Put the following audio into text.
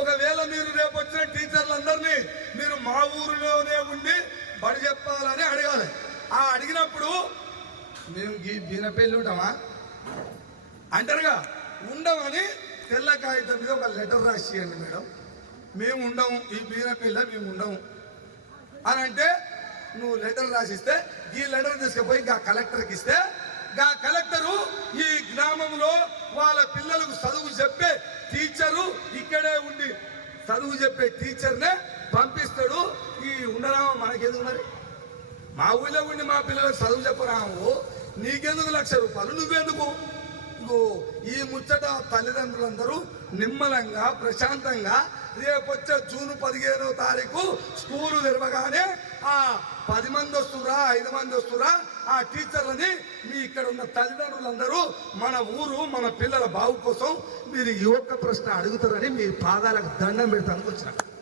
ఒకవేళ మీరు రేపు వచ్చిన టీచర్లందరినీ మీరు మా ఊరిలోనే ఉండి బడి చెప్పాలని అడగాలి. ఆ అడిగినప్పుడు మేము ఈ బీనపల్లి ఉంటామా అంటారుగా, ఉండమని తెల్ల కాగితం మీద ఒక లెటర్ రాసియండి మేడం, మేము ఉండము ఈ బీనపల్లి మేము ఉండము అని అంటే, నువ్వు లెటర్ రాసిస్తే ఈ లెటర్ తీసుకుపోయి గా కలెక్టర్కి ఇస్తే గా కలెక్టరు ఈ గ్రామంలో వాళ్ళ పిల్లలకు చదువు చెప్పే టీచరు ఇక్కడే ఉండి చదువు చెప్పే టీచర్నే పంపిస్తాడు. ఈ ఉండరామా మనకెందుకు? మరి మా ఊళ్ళో ఉండి మా పిల్లలకు చదువు చెప్పరాము, నీకెందుకు ₹1,00,000? నువ్వెందుకు? ఈ ముచ్చట తల్లిదండ్రులందరూ నిమ్మలంగా ప్రశాంతంగా రేపొచ్చే జూన్ 15వ తారీఖు స్కూలు తెరవగానే ఆ 10 మంది వస్తురా 5 మంది వస్తురా ఆ టీచర్లని మీ ఇక్కడ ఉన్న తల్లిదండ్రులందరూ మన ఊరు మన పిల్లల బాగు కోసం మీరు ఈ ఒక్క ప్రశ్న అడుగుతారని మీ పాదాలకు దండం పెడతానికి వచ్చిన.